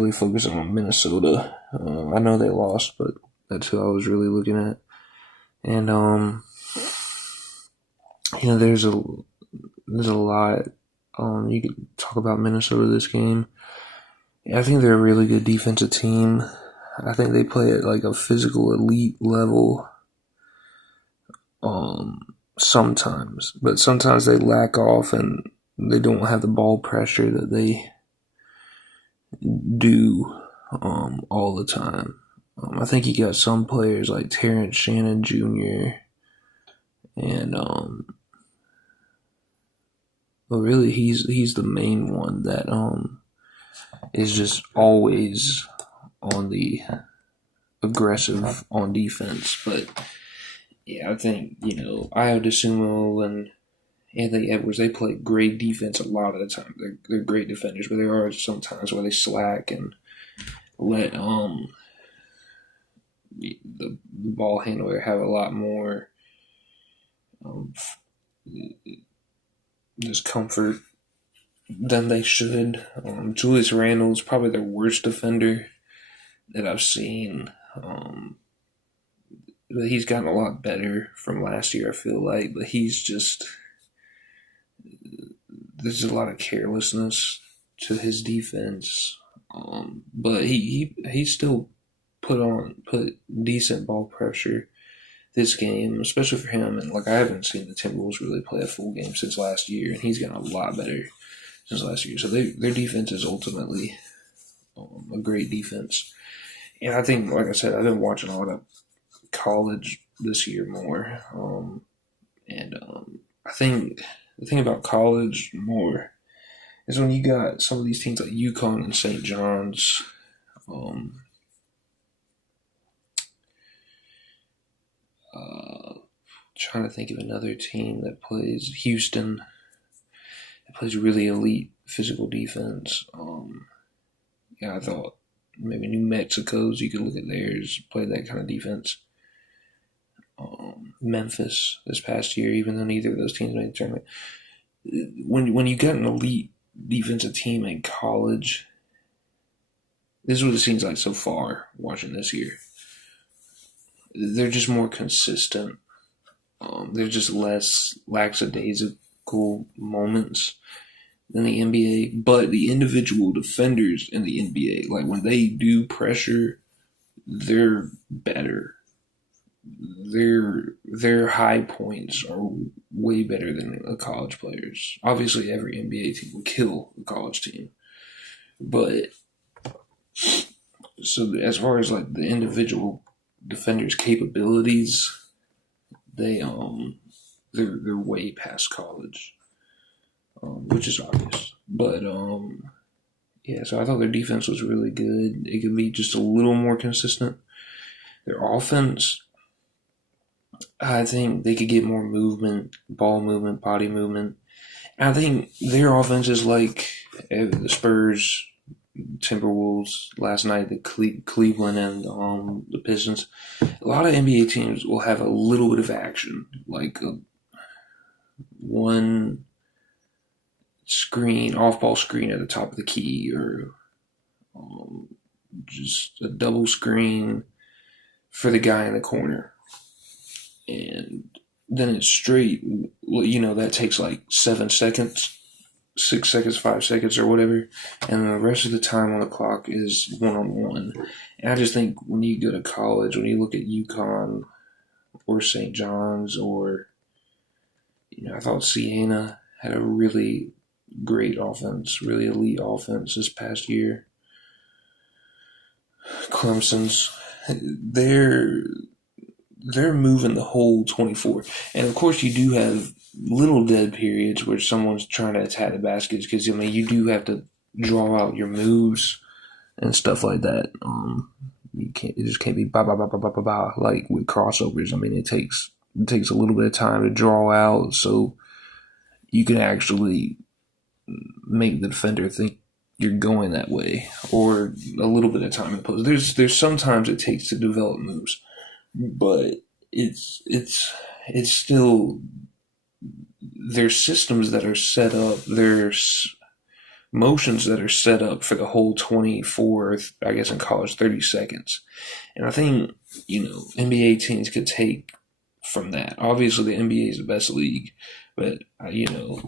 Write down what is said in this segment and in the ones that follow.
really focusing on Minnesota. I know they lost, but that's who I was really looking at. And there's a lot. You could talk about Minnesota this game. I think they're a really good defensive team. I think they play at like a physical elite level. Sometimes, but sometimes they lack off and they don't have the ball pressure that they do all the time. I think you got some players like Terrence Shannon Jr. and well, really he's the main one that is just always on the aggressive on defense. But yeah, I think Io DeSumo and Anthony Edwards, they play great defense a lot of the time. They're great defenders, but there are some times where they slack and let the ball handler have a lot more discomfort than they should. Julius Randle is probably their worst defender that I've seen. He's gotten a lot better from last year, I feel like, but there's a lot of carelessness to his defense. But he still put decent ball pressure this game, especially for him. And like I haven't seen the Timberwolves really play a full game since last year, and he's gotten a lot better since last year. So their defense is ultimately a great defense. And I think, like I said, I've been watching a lot of college this year more. I think the thing about college more is when you got some of these teams like UConn and St. John's. Trying to think of another team that plays Houston. That plays really elite physical defense. I thought maybe New Mexico's, you could look at theirs, play that kind of defense. Memphis this past year, even though neither of those teams made the tournament. When you got an elite defensive team in college, this is what it seems like so far watching this year. They're just more consistent. They're just less lackadaisical moments than the NBA. But the individual defenders in the NBA, like when they do pressure, they're better. Their high points are way better than the college players. Obviously, every NBA team will kill a college team, but so as far as like the individual defenders' capabilities, they're way past college, which is obvious. But yeah, so I thought their defense was really good. It could be just a little more consistent. Their offense, I think they could get more movement, ball movement, body movement. And I think their offense is like the Spurs, Timberwolves last night, the Cleveland and the Pistons. A lot of NBA teams will have a little bit of action, like one screen, off-ball screen at the top of the key, or just a double screen for the guy in the corner. And then it's straight, that takes like 7 seconds, 6 seconds, 5 seconds, or whatever. And the rest of the time on the clock is one-on-one. And I just think when you go to college, when you look at UConn or St. John's or, I thought Siena had a really great offense, really elite offense this past year. Clemson's, they're moving the whole 24. And of course, you do have little dead periods where someone's trying to attack the baskets because, you do have to draw out your moves and stuff like that. It just can't be ba ba ba ba ba ba ba like with crossovers. It takes a little bit of time to draw out so you can actually make the defender think you're going that way, or a little bit of time in post. There's sometimes it takes to develop moves, but it's still there's systems that are set up. There's motions that are set up for the whole 24, I guess in college, 30 seconds. And I think, NBA teams could take from that. Obviously, the NBA is the best league, but,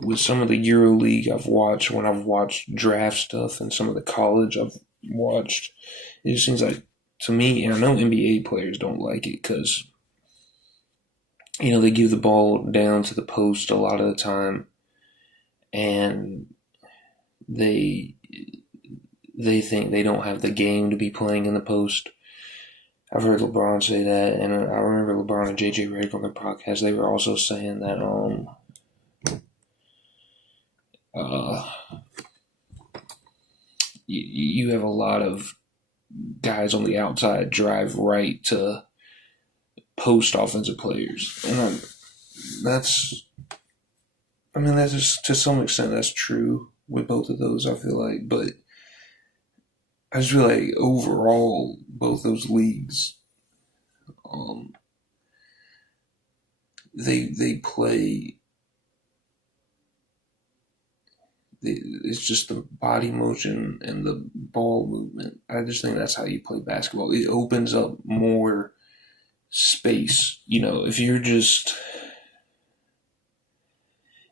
with some of the Euro League I've watched, when I've watched draft stuff and some of the college I've watched, it just seems like, to me, and I know NBA players don't like it because, they give the ball down to the post a lot of the time, and they think they don't have the game to be playing in the post. I've heard LeBron say that, and I remember LeBron and JJ Redick on their podcast. They were also saying that you have a lot of guys on the outside drive right to post offensive players, and that's just, to some extent, that's true with both of those, I feel like, but I just feel like overall, both those leagues, they play. It's just the body motion and the ball movement. I just think that's how you play basketball. It opens up more space. If you're just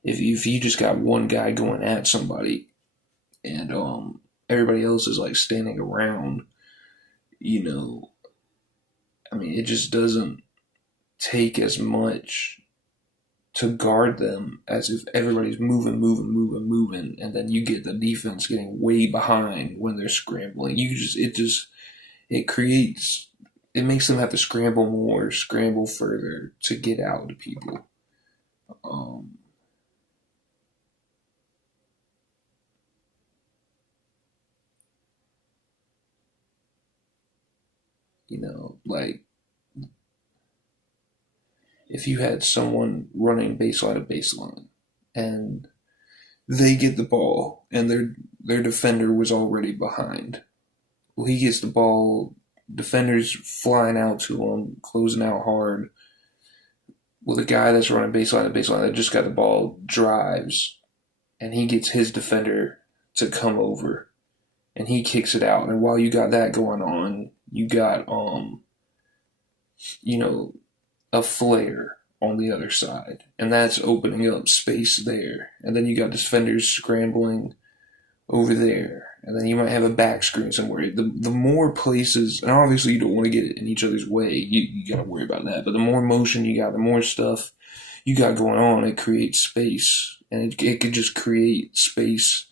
if you just got one guy going at somebody, and everybody else is like standing around, it just doesn't take as much to guard them as if everybody's moving, and then you get the defense getting way behind when they're scrambling. It makes them have to scramble more, scramble further to get out to people. Like if you had someone running baseline to baseline and they get the ball and their defender was already behind. Well, he gets the ball, defender's flying out to him, closing out hard. Well, the guy that's running baseline to baseline that just got the ball drives, and he gets his defender to come over, and he kicks it out. And while you got that going on, you got a flare on the other side, and that's opening up space there. And then you got defenders scrambling over there, and then you might have a back screen somewhere. The more places, and obviously you don't want to get it in each other's way, you got to worry about that, but the more motion you got, the more stuff you got going on, it creates space, and it could just create space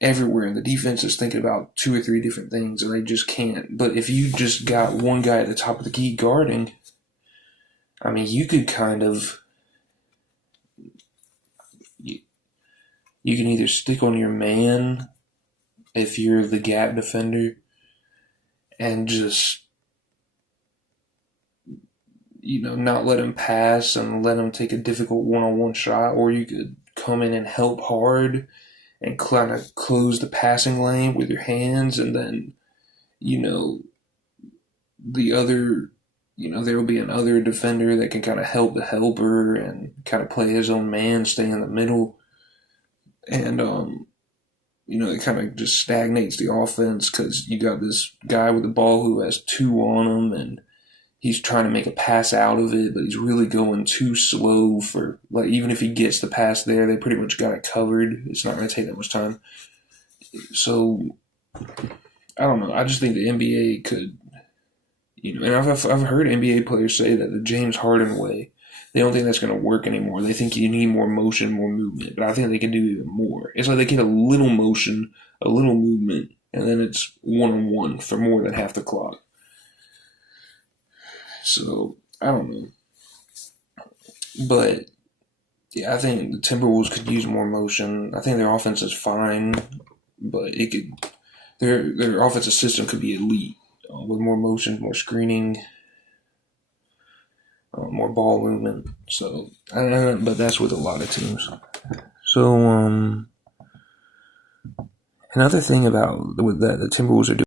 everywhere, and the defense is thinking about 2 or 3 different things, and they just can't. But if you just got one guy at the top of the key guarding, you could kind of, you can either stick on your man if you're the gap defender and just, not let him pass and let him take a difficult one-on-one shot, or you could come in and help hard and kind of close the passing lane with your hands, and then, the other, there will be another defender that can kind of help the helper and kind of play his own man, stay in the middle. And, it kind of just stagnates the offense because you got this guy with the ball who has 2 on him, and he's trying to make a pass out of it, but he's really going too slow for, like, even if he gets the pass there, they pretty much got it covered. It's not going to take that much time. So, I don't know. I just think the NBA could, and I've heard NBA players say that the James Harden way, they don't think that's going to work anymore. They think you need more motion, more movement. But I think they can do even more. It's like they get a little motion, a little movement, and then it's one-on-one for more than half the clock. So, I don't know. But, yeah, I think the Timberwolves could use more motion. I think their offense is fine, but their offensive system could be elite with more motion, more screening, more ball movement. So, I don't know, but that's with a lot of teams. So, another thing about with that the Timberwolves are doing